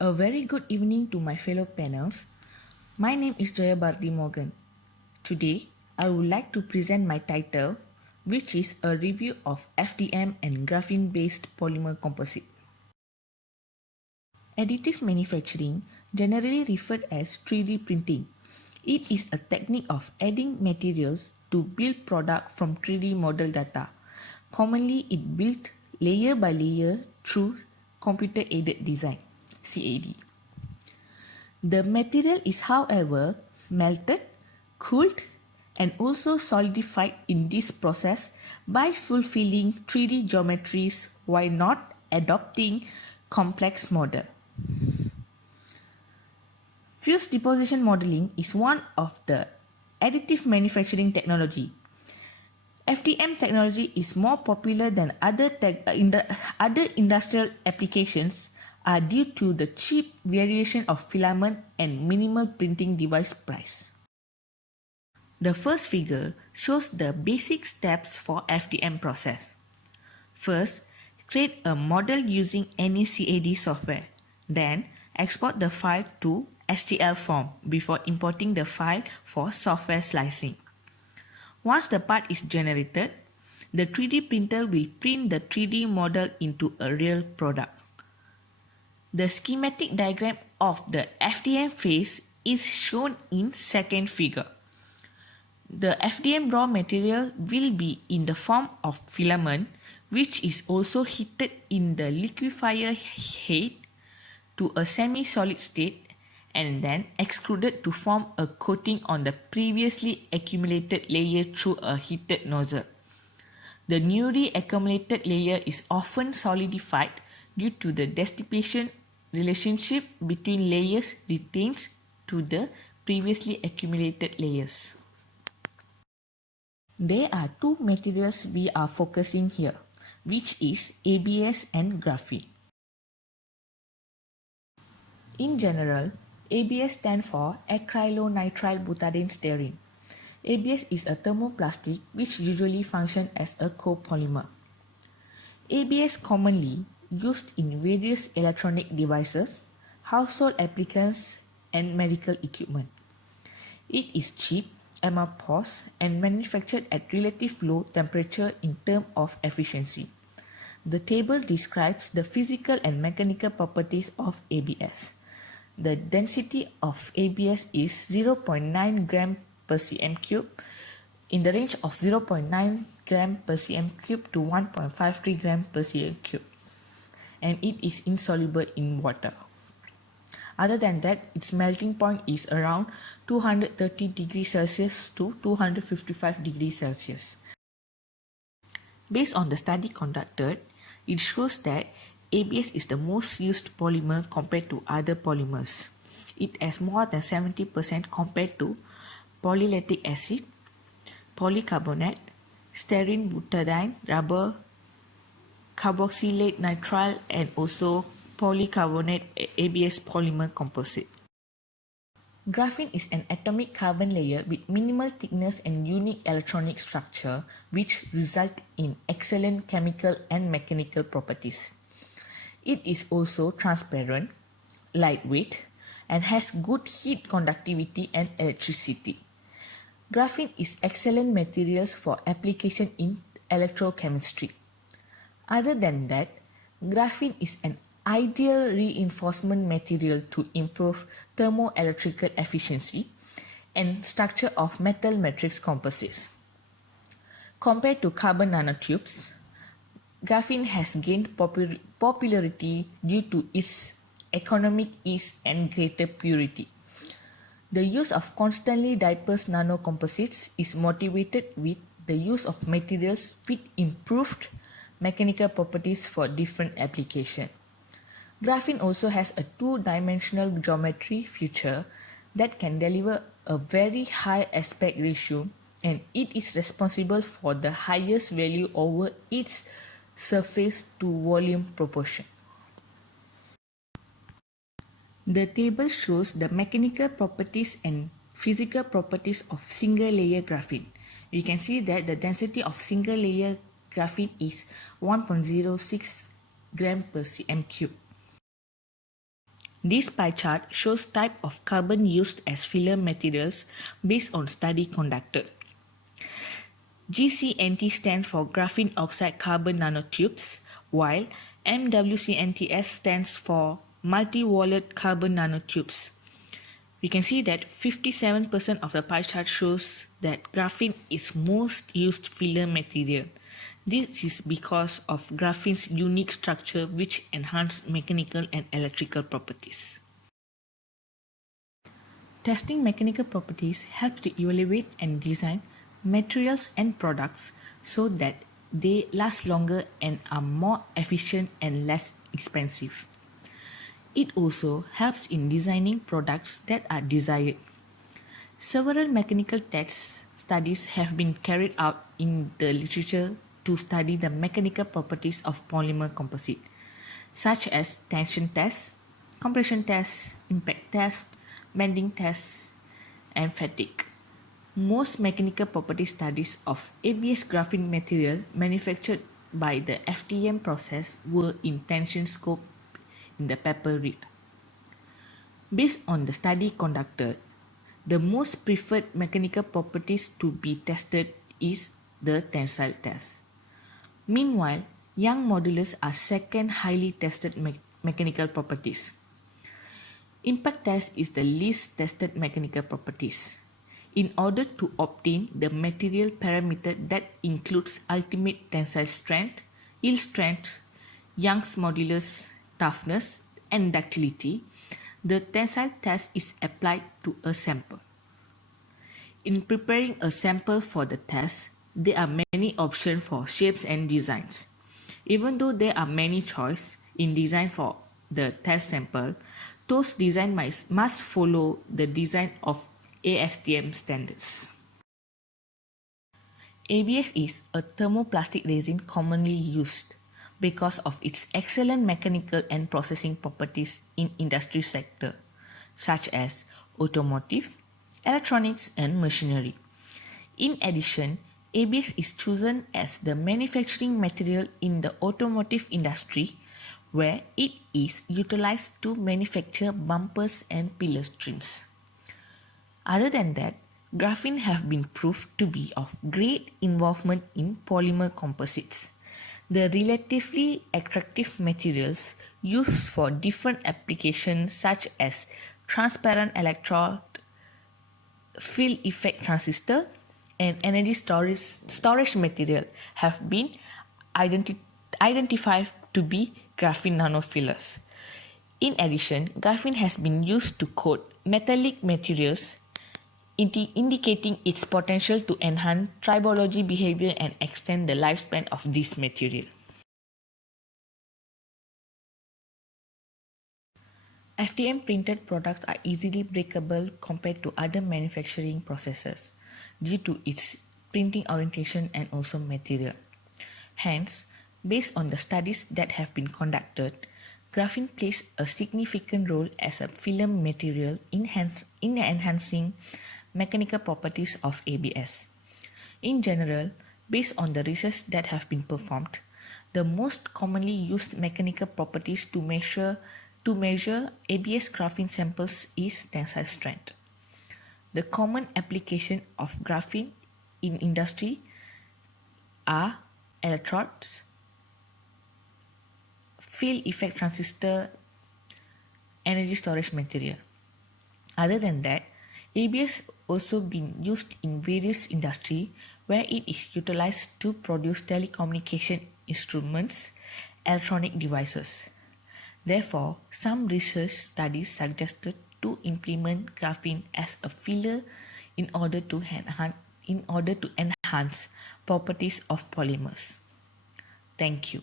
A very good evening to my fellow panels. My name is Jaya Bharti Morgan. Today, I would like to present my title, which is a review of FDM and Graphene-Based Polymer Composite. Additive manufacturing, generally referred as 3D printing. It is a technique of adding materials to build product from 3D model data. Commonly, it built layer by layer through computer-aided design, CAD. The material is, however, melted, cooled, and also solidified in this process by fulfilling 3D geometries while not adopting complex model. Fused deposition modeling is one of the additive manufacturing technology. FDM technology is more popular than other industrial applications are due to the cheap variation of filament and minimal printing device price. The first figure shows the basic steps for FDM process. First, create a model using any CAD software. Then, export the file to STL form before importing the file for software slicing. Once the part is generated, the 3D printer will print the 3D model into a real product. The schematic diagram of the FDM phase is shown in second figure. The FDM raw material will be in the form of filament, which is also heated in the liquefier head to a semi-solid state and then extruded to form a coating on the previously accumulated layer through a heated nozzle. The newly accumulated layer is often solidified due to the deposition relationship between layers retains to the previously accumulated layers. There are two materials we are focusing here, which is ABS and graphene. In general, ABS stands for acrylonitrile butadiene styrene. ABS is a thermoplastic which usually functions as a copolymer. ABS commonly used in various electronic devices, household appliances, and medical equipment. It is cheap, amorphous, and manufactured at relatively low temperature in terms of efficiency. The table describes the physical and mechanical properties of ABS. The density of ABS is 0.9 gram per cm cube in the range of 0.9 gram per cm cube to 1.53 gram per cm cube, and it is insoluble in water. Other than that, its melting point is around 230 degrees Celsius to 255 degrees Celsius. Based on the study conducted, it shows that ABS is the most used polymer compared to other polymers. It has more than 70% compared to polylactic acid, polycarbonate, styrene butadiene rubber, carboxylate nitrile, and also polycarbonate ABS polymer composite. Graphene is an atomic carbon layer with minimal thickness and unique electronic structure, which result in excellent chemical and mechanical properties. It is also transparent, lightweight, and has good heat conductivity and electricity. Graphene is excellent materials for application in electrochemistry. Other than that, graphene is an ideal reinforcement material to improve thermoelectrical efficiency and structure of metal matrix composites. Compared to carbon nanotubes, graphene has gained popularity due to its economic ease and greater purity. The use of constantly dispersed nanocomposites is motivated with the use of materials with improved mechanical properties for different applications. Graphene also has a two-dimensional geometry feature that can deliver a very high aspect ratio, and it is responsible for the highest value over its surface to volume proportion. The table shows the mechanical properties and physical properties of single layer graphene. You can see that the density of single layer graphene is 1.06 gram per cm cube. This pie chart shows type of carbon used as filler materials based on study conducted. GCNT stands for graphene oxide carbon nanotubes, while MWCNTS stands for multi-wallet carbon nanotubes. We can see that 57% of the pie chart shows that graphene is most used filler material. This is because of graphene's unique structure which enhance mechanical and electrical properties. Testing mechanical properties helps to evaluate and design materials and products so that they last longer and are more efficient and less expensive. It also helps in designing products that are desired. Several mechanical test studies have been carried out in the literature to study the mechanical properties of polymer composite, such as tension tests, compression tests, impact tests, bending tests, and fatigue. Most mechanical property studies of ABS graphene material manufactured by the FDM process were in tension scope in the paper read. Based on the study conducted, the most preferred mechanical properties to be tested is the tensile test. Meanwhile, Young modulus are second highly tested mechanical properties. Impact test is the least tested mechanical properties. In order to obtain the material parameter that includes ultimate tensile strength, yield strength, Young's modulus, toughness, and ductility, the tensile test is applied to a sample. In preparing a sample for the test, there are many options for shapes and designs. Even though there are many choices in design for the test sample, those designs must follow the design of ASTM standards. ABS is a thermoplastic resin commonly used because of its excellent mechanical and processing properties in industry sector, such as automotive, electronics, and machinery. In addition, ABS is chosen as the manufacturing material in the automotive industry, where it is utilized to manufacture bumpers and pillar trims. Other than that, graphene have been proved to be of great involvement in polymer composites, the relatively attractive materials used for different applications such as transparent electrode, field effect transistor, and energy storage material have been identified to be graphene nanofillers. In addition, graphene has been used to coat metallic materials, indicating its potential to enhance tribology behavior and extend the lifespan of this material. FDM printed products are easily breakable compared to other manufacturing processes due to its printing orientation and also material. Hence, based on the studies that have been conducted, graphene plays a significant role as a film material in enhancing mechanical properties of ABS. In general, based on the research that have been performed, the most commonly used mechanical properties to measure ABS graphene samples is tensile strength. The common application of graphene in industry are electrodes, field effect transistor, energy storage material. Other than that, ABS also been used in various industries where it is utilized to produce telecommunication instruments, electronic devices. Therefore, some research studies suggested to implement graphene as a filler in order to enhance properties of polymers. Thank you.